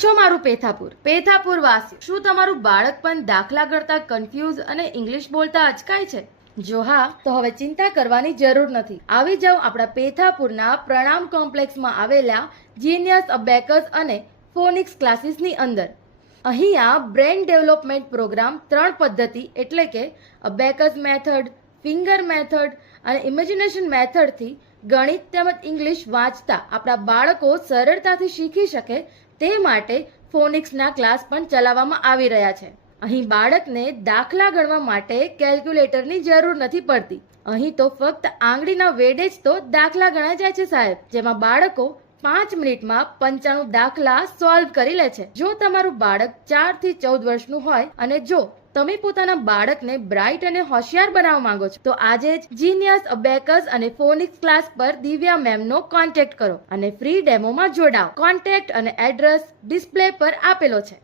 છો મારું પેથાપુર વાસી? શું તમારું બાળક પણ દાખલા ગણતા કન્ફ્યુઝ અને ઇંગ્લિશ બોલતા અચકાય છે? જો હા, તો હવે ચિંતા કરવાની જરૂર નથી. આવી જાઓ આપણા પેથાપુરના પ્રણામ કોમ્પ્લેક્સમાં આવેલા જીનિયસ અબેકસ અને ફોનિક્સ ક્લાસીસની અંદર. અહીંયા બ્રેન ડેવલપમેન્ટ પ્રોગ્રામ 3 પદ્ધતિ એટલે કે અબેકસ મેથડ, ફિંગર મેથડ અને ઇમેજિનેશન મેથડથી ગણિત તેમજ ઇંગ્લિશ વાંચતા આપણા બાળકો સરળતાથી શીખી શકે તે માટે ફોનિક્સના ક્લાસ પણ ચલાવવામાં આવી રહ્યા છે. અહીં બાળકને દાખલા ગણવા માટે કેલ્ક્યુલેટરની જરૂર નથી પડતી. અહીં તો ફક્ત આંગળીના વેડે જ તો દાખલા ગણાઈ જાય છે સાહેબ, જેમાં બાળકો 5 મિનિટમાં 95 દાખલા સોલ્વ કરી લે છે. જો તમારું બાળક 4 થી 14 વર્ષનું હોય અને જો તમે પોતાના બાળકને બ્રાઇટ અને હોશિયાર બનાવવા માંગો છો તો આજે જ જીનિયસ અબેકસ અને ફોનિક્સ ક્લાસ પર દિવ્યા મેમનો કોન્ટેક્ટ કરો અને ફ્રી ડેમોમાં જોડાઓ. કોન્ટેક્ટ અને એડ્રેસ ડિસ્પ્લે પર આપેલો છે.